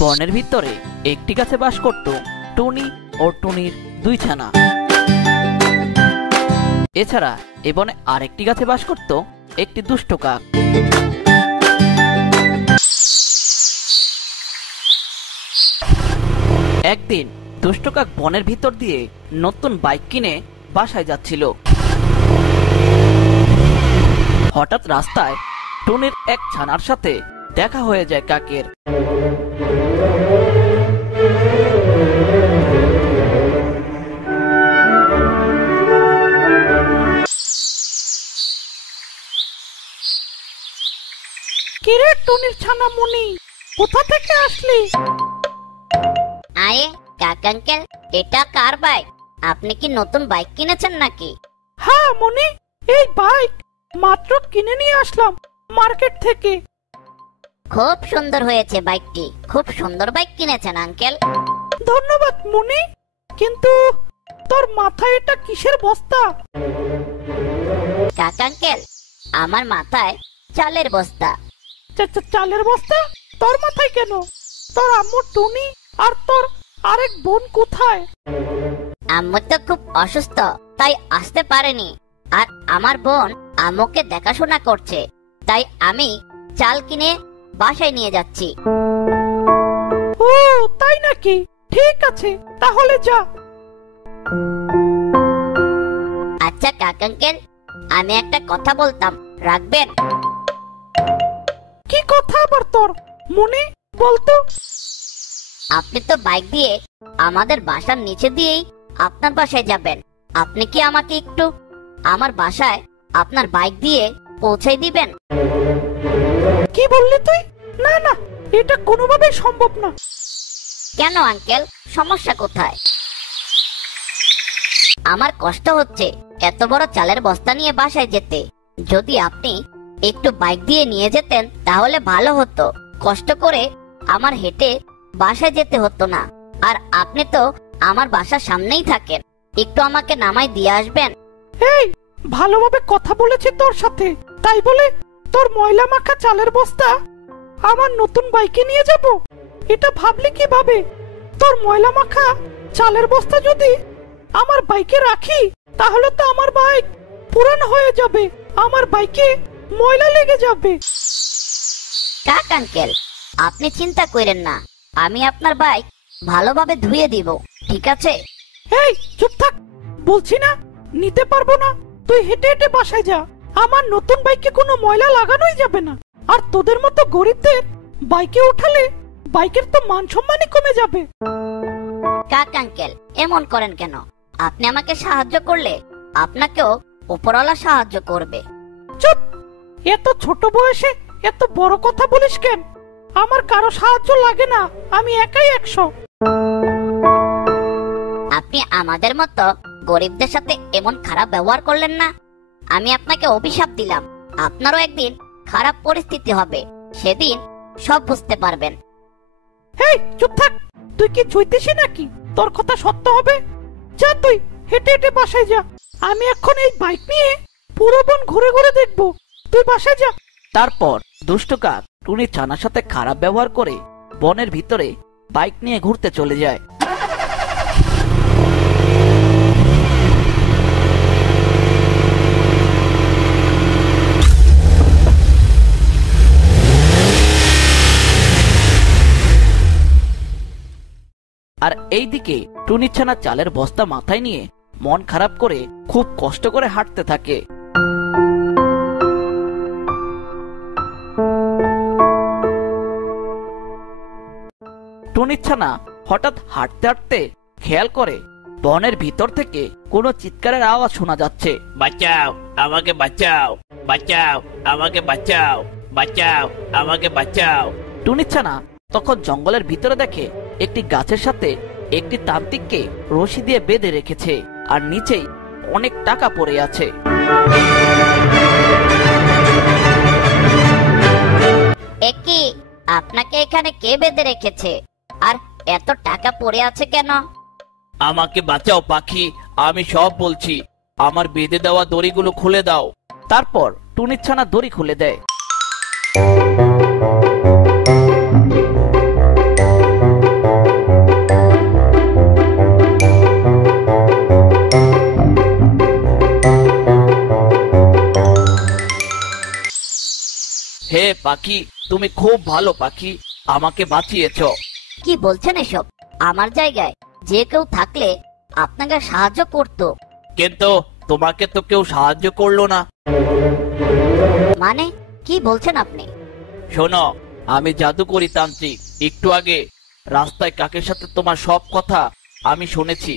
বনের ভিতরে একটি গাছে বাস করত টুনি ও টুনির দুই ছানা। এছাড়া এ বনে আরেকটি গাছে বাস করত একটি দুষ্ট কাক। একদিন দুষ্ট কাক বনের ভিতর দিয়ে নতুন বাইক কিনে বাসায় যাচ্ছিল। হঠাৎ রাস্তায় টুনির এক ছানার সাথে দেখা হয়ে যায় কাকের। কিরে টুনির ছানা মুনি, কোথা থেকে আসলি? আরে কাক আঙ্কেল, এটা কার বাইক? আপনি কি নতুন বাইক কিনেছেন নাকি? হ্যাঁ মুনি, এই বাইক মাত্র কিনে নিয়ে আসলাম মার্কেট থেকে। খুব সুন্দর হয়েছে বাইকটি, খুব সুন্দর বাইক কিনেছেন আঙ্কেল। ধন্যবাদ মুনি, কিন্তু তোর মাথায় এটা কিসের বস্তা? কাক আঙ্কেল, আমার মাথায় চালের বস্তা। চালের বস্তা তোর মাথায় কেন? তোর আম্মু টুনি আর তোর আরেক বোন কোথায়? আম্মু তো খুব অসুস্থ, তাই আসতে পারেনি। আর আমার বোন আম্মুকে দেখাশোনা করছে, তাই আমি চাল কিনে বাসায় নিয়ে যাচ্ছি। ও তাই নাকি? ঠিক আছে, তাহলে যা। আচ্ছা কাক আঙ্কেল, আমি একটা কথা বলতাম, রাখবেন? কি কথা আবার তোর মুনি, বলতো? আপনি তো বাইক দিয়ে আমাদের বাসার নিচে দিয়েই আপনার বাসায় যাবেন। আপনি কি আমাকে একটু আমার বাসায় আপনার বাইক দিয়ে পৌঁছে দিবেন? কি বললি তুই? না না, এটা কোনোভাবেই সম্ভব না। কেন আঙ্কেল, সমস্যা কোথায়? আমার কষ্ট হচ্ছে এত বড় চালের বস্তা নিয়ে বাসায় যেতে। যদি আপনি একটু বাইক দিয়ে নিয়ে যেতেন তাহলে ভালো হতো। কষ্ট করে আমার হেঁটে বাসায় যেতে হতো না। আর আপনি তো আমার বাসার সামনেই থাকেন, একটু আমাকে নামাই দিয়ে আসবেন। এই, ভালোভাবে কথা বলেছি তোর সাথে, তাই বলে তোর ময়লা মাখা চালের বস্তা আমার নতুন বাইকে নিয়ে যাব? এটা ভাবলি কিভাবে? তোর ময়লা মাখা চালের বস্তা যদি আমার বাইকে রাখি তাহলে তো আমার বাইক পুরানো হয়ে যাবে, আমার বাইকে ময়লা লেগে যাবে। কাক আঙ্কেল, আপনি চিন্তা করেন না, আমি আপনার বাইক ভালোভাবে ধুয়ে দিব, ঠিক আছে? এই চুপ থাক, বলছি না নিতে পারবো না। তুই হেঁটে হেঁটে বাসায় যা, আমার নতুন বাইকে কোনো ময়লা লাগানোই যাবে না। আর তোদের মতো গরিবদের বাইকে উঠালে বাইকের তো মান সম্মানই কমে যাবে। কাক আঙ্কেল, এমন করেন কেন? আপনি আমাকে সাহায্য করলে আপনাকেও উপরওয়ালা সাহায্য করবে। চুপ! এত ছোট বয়সে এত বড় কথা বলিস কেন? আমার কারো সাহায্য লাগে না, আমি একাই 100। আপনি আমাদের মতো গরিবদের সাথে এমন খারাপ ব্যবহার করলেন না। আমি আপনাকে অভিশাপ দিলাম, আপনারও একদিন খারাপ পরিস্থিতি হবে, সেদিন সব বুঝতে পারবেন। এই চুপ থাক, তুই কি চুইতেছি নাকি? তোর কথা সত্য হবে? যা তুই হেঁটে হেঁটে বাসায় যা, আমি এখন এই বাইক নিয়ে পুরো বন ঘুরে ঘুরে দেখবো। তুই বাসায় যা। তারপর দুষ্ট কাক টুনির ছানার সাথে খারাপ ব্যবহার করে বনের ভিতরে বাইক নিয়ে ঘুরতে চলে যায়। আর এইদিকে টুনির ছানা চালের বস্তা মাথায় নিয়ে মন খারাপ করে খুব কষ্ট করে হাঁটতে থাকে। টুনির ছানা হঠাৎ হাঁটতে হাঁটতে খেয়াল করে বনের ভিতর থেকে কোনো চিৎকারের আওয়াজ শোনা যাচ্ছে। বাঁচাও, আমাকে বাঁচাও, বাঁচাও, আমাকে বাঁচাও, বাঁচাও, আমাকে বাঁচাও। টুনির ছানা তখন জঙ্গলের ভিতরে দেখে একটি গাছের সাথে একটি তান্ত্রিককে রশি দিয়ে বেঁধে রেখেছে, আর নিচেই অনেক টাকা পড়ে আছে। একি, আপনাকে এখানে কে বেঁধে রেখেছে? আর এত টাকা পড়ে আছে কেন? আমাকে বাঁচাও পাখি, আমি সব বলছি। আমার বেঁধে দেওয়া দড়িগুলো খুলে দাও। তারপর টুনির ছানা দড়ি খুলে দেয়। পাখি, তুমি খুব ভালো পাখি, আমাকে বাঁচিয়েছো। কি বলছেন এসব? আমার জায়গায় যে কেউ থাকলে আপনাকে সাহায্য করতো। কিন্তু তোমাকে তো কেউ সাহায্য করলো না। মানে কি বলছেন আপনি? শোনো, আমি জাদুকরি তান্ত্রিক। একটু আগে রাস্তায় কাকের সাথে তোমার সব কথা আমি শুনেছি।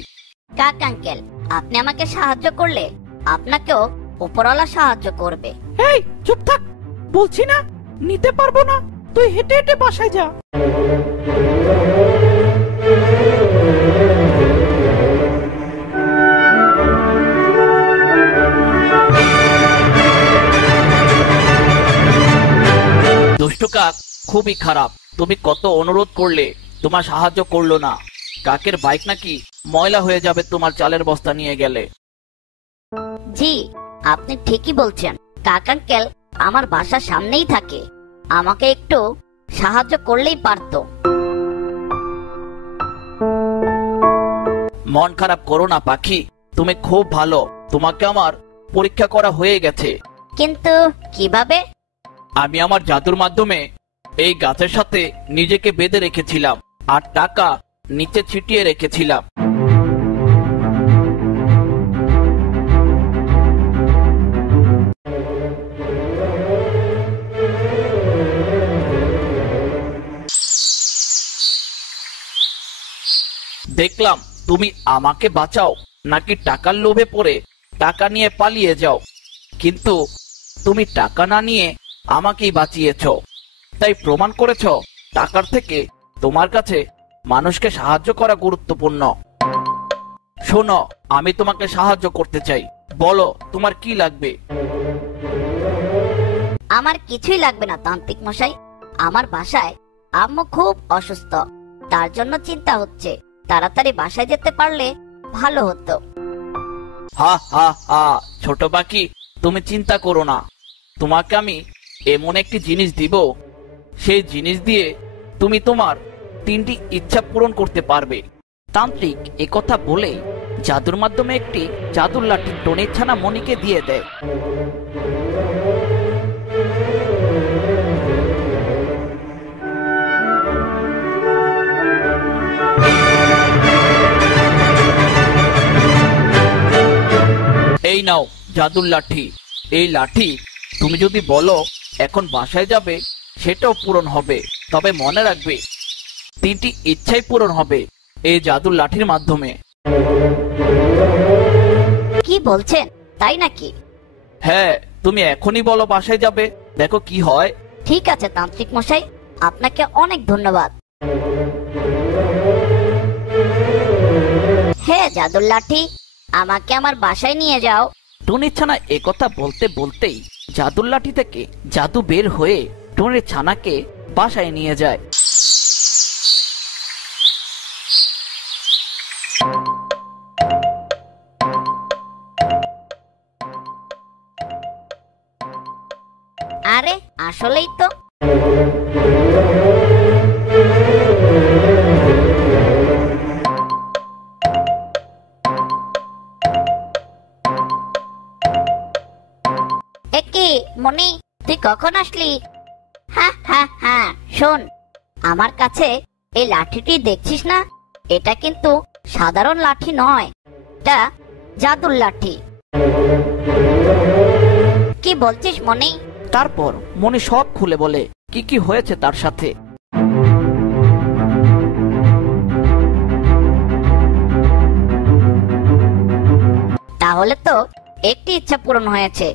কাক আঙ্কেল, আপনি আমাকে সাহায্য করলে আপনাকেও উপরওয়ালা সাহায্য করবে। এই চুপ থাক, বলছি না নিতে পারবো না, তুই হেঁটে হেঁটে বাসায় যা। দুষ্টু কাক খুবই খারাপ। তুমি কত অনুরোধ করলে, তোমার সাহায্য করলো না। কাকের বাইক নাকি ময়লা হয়ে যাবে তোমার চালের বস্তা নিয়ে গেলে। জি, আপনি ঠিকই বলছেন। কাক আঙ্কেল আমার বাসার সামনেই থাকে, আমাকে একটু সাহায্য করলেই পারতো। মন খারাপ করো না পাখি, তুমি খুব ভালো। তোমাকে আমার পরীক্ষা করা হয়ে গেছে। কিন্তু কিভাবে? আমি আমার জাদুর মাধ্যমে এই গাছের সাথে নিজেকে বেঁধে রেখেছিলাম আর টাকা নিচে ছিটিয়ে রেখেছিলাম। দেখলাম তুমি আমাকে বাঁচাও নাকি টাকার লোভে পড়ে টাকা নিয়ে পালিয়ে যাও, কিন্তু তুমি টাকা না নিয়ে আমাকেই বাঁচিয়েছো। তাই প্রমাণ করেছো টাকার থেকে তোমার কাছে মানুষকে সাহায্য করা গুরুত্বপূর্ণ। শোনো, আমি তোমাকে সাহায্য করতে চাই, বলো তোমার কি লাগবে। আমার কিছুই লাগবে না তান্ত্রিক মশাই। আমার বাসায় আম্মু খুব অসুস্থ, তার জন্য চিন্তা হচ্ছে। তাড়াতাড়ি বাসায় যেতে পারলে ভালো হতো। হা হা হা, ছোট পাখি, তুমি চিন্তা করো না। তোমাকে আমি এমন একটি জিনিস দিব, সেই জিনিস দিয়ে তুমি তোমার 3টি ইচ্ছা পূরণ করতে পারবে। তান্ত্রিক একথা বলে জাদুর মাধ্যমে একটি জাদুর লাঠি টনির ছানা মণিকে দিয়ে দেয়। এই নাও জাদুর লাঠি। এই লাঠি তুমি যদি বলো এখন বাসায় যাবে, সেটাও পূরণ হবে। তবে মনে রাখবে 3টি ইচ্ছাই পূরণ হবে এই জাদুর লাঠির মাধ্যমে। কি বলছেন, তাই নাকি? হ্যাঁ, তুমি এখনই বলো বাসায় যাবে, দেখো কি হয়। ঠিক আছে তান্ত্রিক মশাই, আপনাকে অনেক ধন্যবাদ। হে জাদুর লাঠি, আমাকে আমার বাসায় নিয়ে যাও। টনির ছানা একথা বলতে বলতেই জাদুর লাঠি থেকে জাদু বের হয়ে টনির ছানাকে বাসায় নিয়ে যায়। আরে আসলেই তো। একি মনি, তুই কখন আসলি? হ্যাঁ হ্যাঁ হ্যাঁ, শোন, আমার কাছে এই লাঠিটি দেখছিস না, এটা কিন্তু সাধারণ লাঠি নয়, এটা জাদুর লাঠি। কি বলছিস মনি? তারপর মনি সব খুলে বলে কি কি হয়েছে তার সাথে। তাহলে তো একটি ইচ্ছা পূরণ হয়েছে,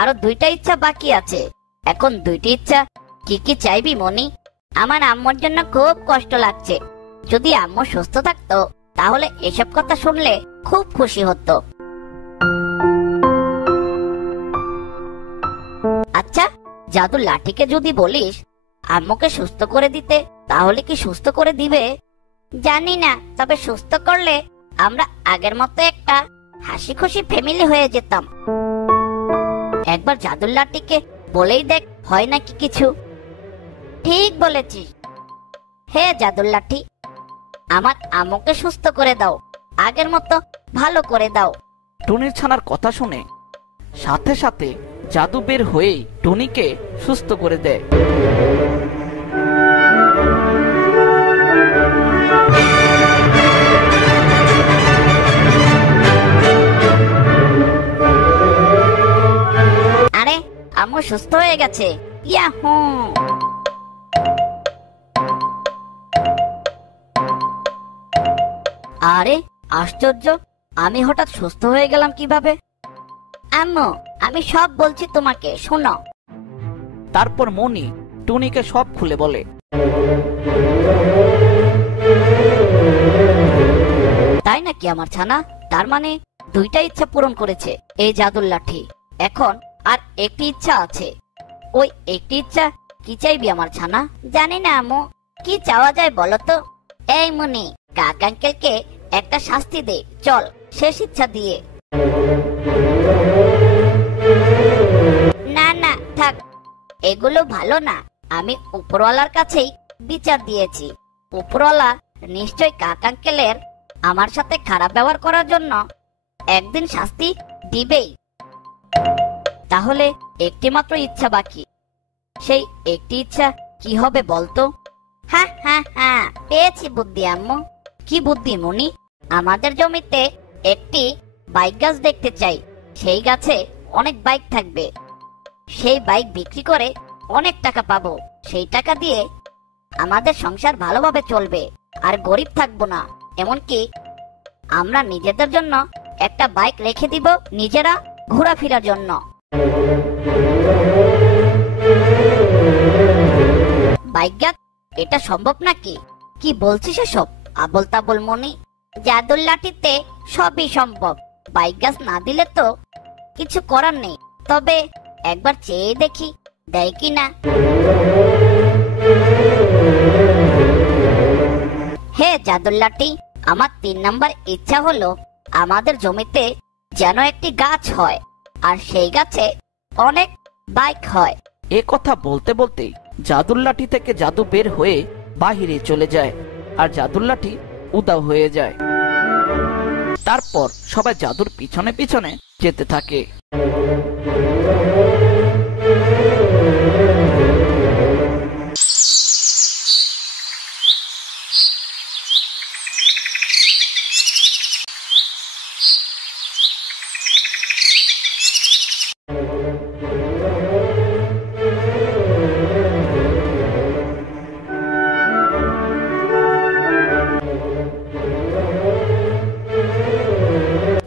আরো 2টা ইচ্ছা বাকি আছে। এখন 2টি ইচ্ছা কি কি চাইবি মনি? আমার আম্মুর জন্য খুব কষ্ট লাগছে। যদি আম্মু সুস্থ থাকতো তাহলে এসব কথা শুনলে খুব খুশি হতো। আচ্ছা, জাদুর লাঠিকে যদি বলিস আম্মুকে সুস্থ করে দিতে, তাহলে কি সুস্থ করে দিবে? জানি না, তবে সুস্থ করলে আমরা আগের মতো একটা হাসি খুশি ফ্যামিলি হয়ে যেতাম। একবার জাদুর লাঠিকে বলেই দেখ, হয় নাকি কিছু। ঠিক বলেছিস। হে জাদুর লাঠি, আমার আম্মুকে সুস্থ করে দাও, আগের মতো ভালো করে দাও। টনির ছানার কথা শুনে সাথে সাথে জাদু বের হয়েই টুনিকে সুস্থ করে দেয়। আরে আম্মু সুস্থ হয়ে গেছে, ইয়াহু! আরে আশ্চর্য, আমি হঠাৎ সুস্থ হয়ে গেলাম কিভাবে? আম্মু, আমি সব বলছি তোমাকে, শোনো। তারপর মনি টুনিকে সব খুলে বলে। তাই নাকি আমার ছানা? তার মানে দুইটা ইচ্ছা পূরণ করেছে এই জাদুর লাঠি। এখন আর একটি ইচ্ছা আছে। ওই একটি ইচ্ছা কি চাইবি আমার ছানা? জানি না আম্মু, কি চাওয়া যায় বলো তো? এই মনি, কাক আঙ্কেলকে একটা শাস্তি দে, চল শেষ ইচ্ছা দিয়ে। না না থাক, এগুলো ভালো না। আমি উপরওয়ালার কাছেই বিচার দিয়েছি। উপরওয়ালা নিশ্চয় কাক আঙ্কেলের আমার সাথে খারাপ ব্যবহার করার জন্য একদিন শাস্তি দিবেই। তাহলে একটি মাত্র ইচ্ছা বাকি। সেই একটি ইচ্ছা কি হবে বলতো? হ্যাঁ হ্যাঁ হ্যাঁ, পেয়েছি বুদ্ধি আম্মু। কি বুদ্ধি মনি? আমাদের জমিতে একটি বাইক গাছ দেখতে চাই। সেই গাছে অনেক বাইক থাকবে। সেই বাইক বিক্রি করে অনেক টাকা পাবো। সেই টাকা দিয়ে আমাদের সংসার ভালোভাবে চলবে, আর গরিব থাকবো না। এমনকি আমরা নিজেদের জন্য একটা বাইক রেখে দিব, নিজেরা ঘোরাফেরার জন্য। বাইক গাছ, এটা সম্ভব নাকি? কি বলছিস এসব আবল তাবল মনি? জাদুর লাঠিতে সবই সম্ভব। বাইক গাছ না দিলে তো কিছু করার নেই। তবে একবার চেয়ে দেখি, দেয় কি না। হে জাদুর লাঠি, আমার 3 নাম্বার ইচ্ছা হলো আমাদের জমিতে যেন একটি গাছ হয়, আর সেই গাছে অনেক বাইক হয়। এ কথা বলতে বলতেই জাদুর লাঠি থেকে জাদু বের হয়ে বাহিরে চলে যায়, আর জাদুর লাঠি উধাও হয়ে যায়। তারপর সবাই জাদুর পিছনে পিছনে যেতে থাকে।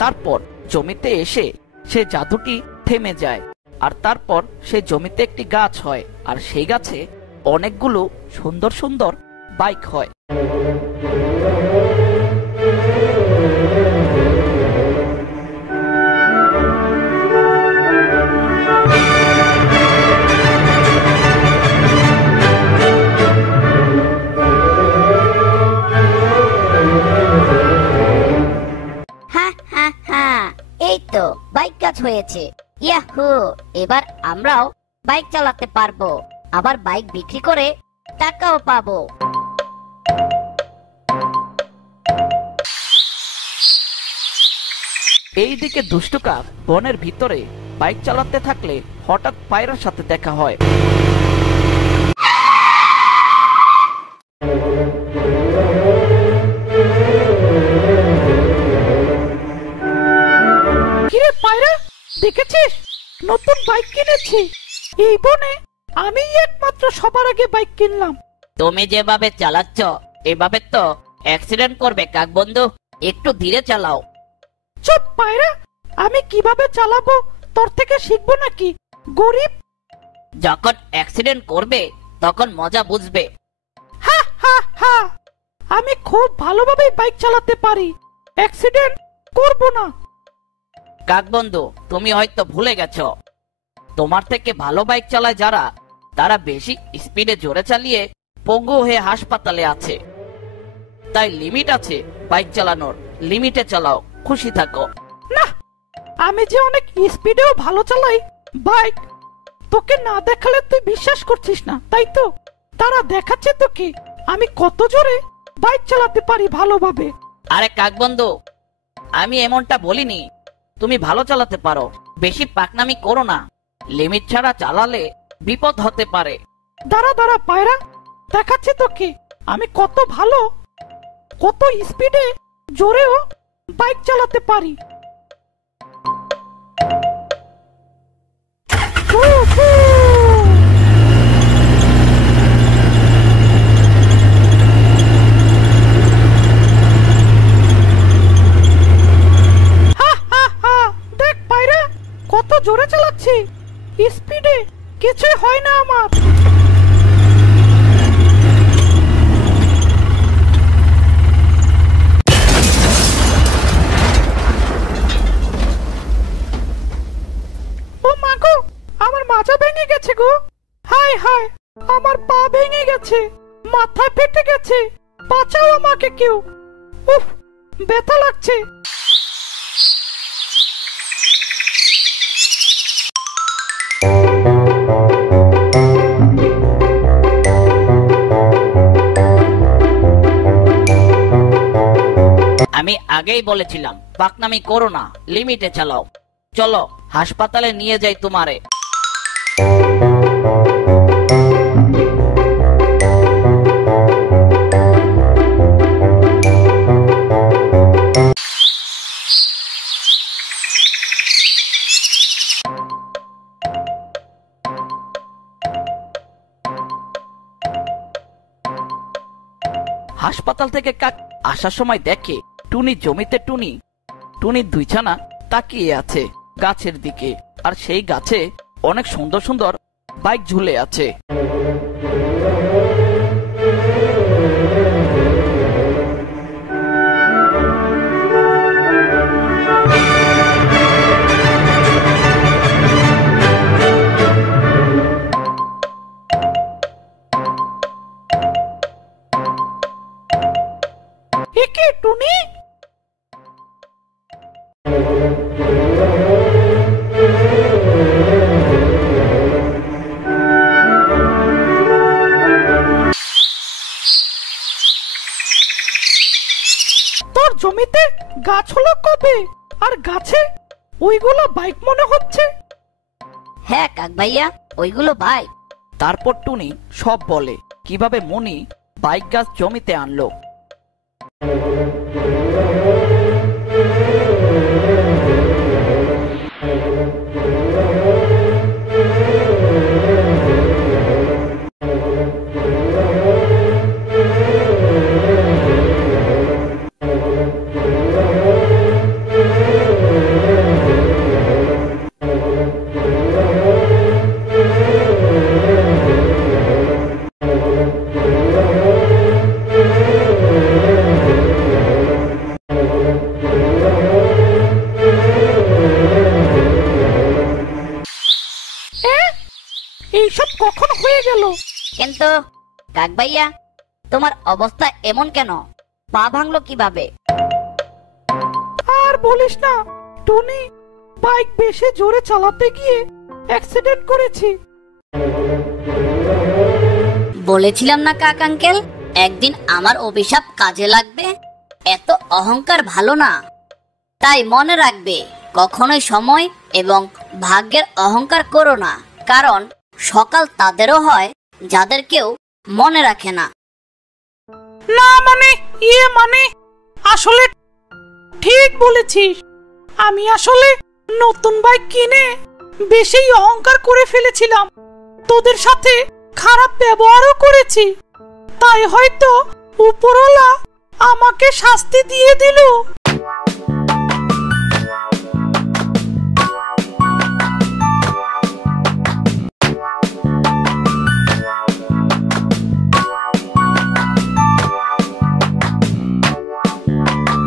তারপর জমিতে এসে সে জাদুটি থেমে যায়, আর তারপর সে জমিতে একটি গাছ হয়, আর সেই গাছে অনেকগুলো সুন্দর সুন্দর বাইক হয়। হ্যাঁ হ্যাঁ হ্যাঁ, এই তো বাইক গাছ হয়েছে। ইয়াহু! এবার আমরাও বাইক চালাতে পারবো, আবার বাইক বিক্রি করে টাকাও পাবো। এইদিকে দুষ্টু কাক বনের ভিতরে বাইক চালাতে থাকলে হঠাৎ পায়রার সাথে দেখা হয়। কিরে পায়রা, দেখেছিস? নতুন বাইক কিনেছি। এই বনে আমি একমাত্র সবার আগে বাইক কিনলাম। তুমি যেভাবে চালাচ্ছ এভাবে তো অ্যাক্সিডেন্ট করবে কাক বন্ধু, একটু ধীরে চালাও। চুপ পায়রা, আমি কিভাবে চালাবো তোর থেকে শিখবো নাকি? গরিব! যখন অ্যাক্সিডেন্ট করবে তখন মজা বুঝবে। হা হা হা, আমি খুব ভালোভাবে বাইক চালাতে পারি, অ্যাক্সিডেন্ট করব না। কাক বন্ধু, তুমি হয়তো ভুলে গেছো, তোমার থেকে ভালো বাইক চালায় যারা, তারা বেশি স্পিডে জোরে চালিয়ে পঙ্গু হয়ে হাসপাতালে আছে। তাই লিমিট আছে বাইক চালানোর, লিমিটে চালাও, খুশি থাকো। না, আমি যে অনেক স্পিডেও ভালো চালাই বাইক। তোকে না দেখালে তুই বিশ্বাস করছিস না, তাই তো? তারা দেখাচ্ছে তোকে আমি কত জোরে বাইক চালাতে পারি ভালোভাবে। আরে কাক বন্ধু, আমি এমনটা বলিনি। তুমি ভালো চালাতে পারো, বেশি পাকনামি করো না। লিমিট ছাড়া চালালে বিপদ হতে পারে। দাঁড়া দাঁড়া পায়রা, দেখাচ্ছি তোকে আমি কত ভালো, কত স্পিডে জোরেও বাইক চালাতে পারি। দেখ পায়রা, কত জোরে চালাচ্ছি, স্পিডে কিছুই হয় না আমার। ও মা গো, আমার মাজা ভেঙে গেছে গো। হায় হায়, আমার পা ভেঙে গেছে, মাথা ফেটে গেছে, বাঁচাও আমাকে কেউ। উফ, ব্যথা লাগছে। আমি আগেই বলেছিলাম পাকনামি করো না, লিমিটে চালাও। চলো হাসপাতালে নিয়ে যাই তোমারে। হাসপাতাল থেকে কাক আসার সময় দেখে টুনি জমিতে টুনির দুই ছানা তাকিয়ে আছে গাছের দিকে, আর সেই গাছে অনেক সুন্দর সুন্দর বাইক ঝুলে আছে। একে টুনি, তোর জমিতে গাছ হলো কবে, আর গাছে ওইগুলো বাইক মনে হচ্ছে? হ্যাঁ কাক ভাইয়া, ওইগুলো বাইক। তারপর টুনি সব বলে কিভাবে মনি বাইক গাছ জমিতে আনলো। এইসব কখন হয়ে গেল? কিন্তু কাক ভাইয়া, তোমার অবস্থা এমন কেন? পা ভাঙলো কিভাবে? আর বলিস না টুনি, বাইক বেশি জোরে চালাতে গিয়ে অ্যাক্সিডেন্ট করেছি। বলেছিলাম না কাক আঙ্কেল, একদিন আমার অভিশাপ কাজে লাগবে। এত অহংকার ভালো না, তাই মনে রাখবে কখনোই সময় এবং ভাগ্যের অহংকার করো না, কারণ সকাল তাদেরও হয় যাদের কেউ মনে রাখে না। না মানে আসলে ঠিক বলেছিস, আমি আসলে নতুন বাইক কিনে বেশি অহংকার করে ফেলেছিলাম, তোদের সাথে খারাপ ব্যবহারও করেছি, তাই হয়তো উপরওয়ালা আমাকে শাস্তি দিয়ে দিল।